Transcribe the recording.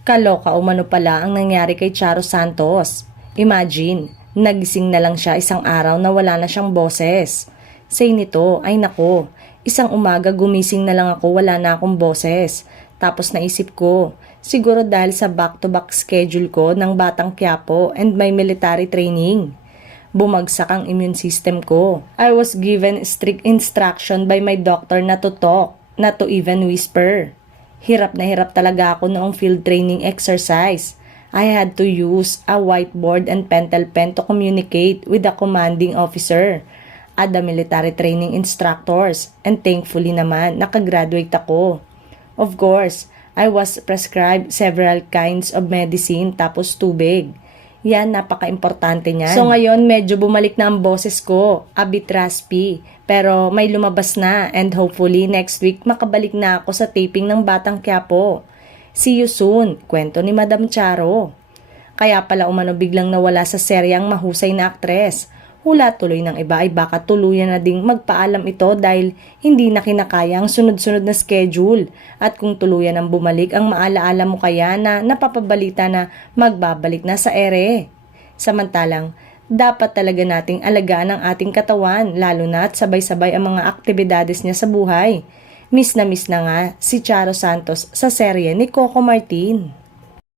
Kaloka umano pala ang nangyari kay Charo Santos. Imagine, nagising na lang siya isang araw na wala na siyang boses. Say nito, ay nako, isang umaga gumising na lang ako wala na akong boses. Tapos naisip ko, siguro dahil sa back-to-back schedule ko ng Batang Quiapo and my military training. Bumagsak ang immune system ko. I was given strict instruction by my doctor na to talk, not to even whisper. Hirap na hirap talaga ako noong field training exercise. I had to use a whiteboard and pentel pen to communicate with the commanding officer at the military training instructors, and thankfully naman nakagraduate ako. Of course, I was prescribed several kinds of medicine tapos tubig. Yan, napaka-importante niyan. So ngayon, medyo bumalik na ang boses ko, a bit raspy. Pero may lumabas na and hopefully next week makabalik na ako sa taping ng Batang Quiapo. See you soon, kwento ni Madam Charo. Kaya pala umano biglang nawala sa seryang mahusay na aktres. Hula tuloy ng iba ay baka tuluyan na ding magpaalam ito dahil hindi na kinakaya ang sunod-sunod na schedule. At kung tuluyan ang bumalik, ang maalaala mo kaya na napapabalita na magbabalik na sa ere. Samantalang, dapat talaga nating alagaan ang ating katawan lalo na at sabay-sabay ang mga aktibidades niya sa buhay. Miss na nga si Charo Santos sa serye ni Coco Martin.